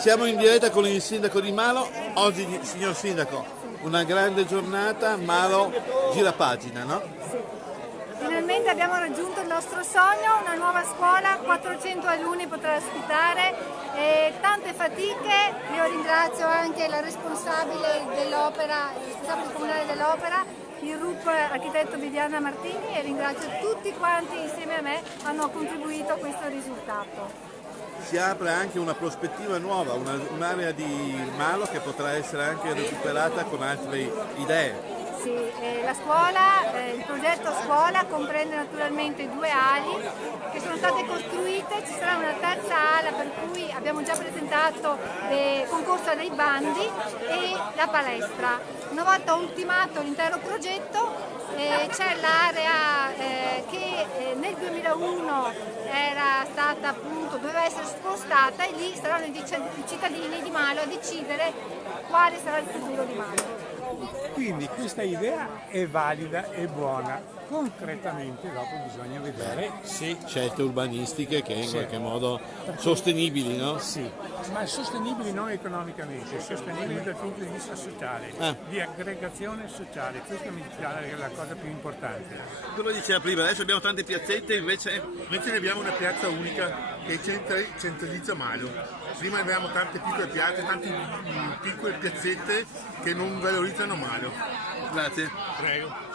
Siamo in diretta con il sindaco di Malo. Oggi, signor sindaco, una grande giornata, Malo gira pagina, no? Finalmente abbiamo raggiunto il nostro sogno, una nuova scuola, 400 alunni potrà ospitare, tante fatiche. Io ringrazio anche la responsabile dell'opera, il responsabile comunale dell'opera, il RUP architetto Viviana Martini, e ringrazio tutti quanti insieme a me hanno contribuito a questo risultato. Si apre anche una prospettiva nuova, un'area di Malo che potrà essere anche recuperata con altre idee. Sì, la scuola, il progetto scuola comprende naturalmente 2 ali che sono state costruite, ci sarà una terza ala per cui abbiamo già presentato concorso dei bandi e la palestra. Una volta ultimato l'intero progetto c'è l'area che nel 2001 era stata appunto, doveva essere spostata, e lì saranno i cittadini di Malo a decidere quale sarà il futuro di Malo. Quindi questa idea è valida e buona, concretamente dopo bisogna vedere se... Scelte urbanistiche che in Sì. qualche modo sostenibili, no? Sì, ma sostenibili non economicamente, sostenibili dal punto di vista sociale, di aggregazione sociale, questa mi pare la cosa più importante. Come diceva prima, adesso abbiamo tante piazzette, invece Invece ne abbiamo una piazza unica che centralizza Malo. Prima avevamo tante piccole piazze, tante piccole piazzette che non valorizzano Malo. grazie. Prego.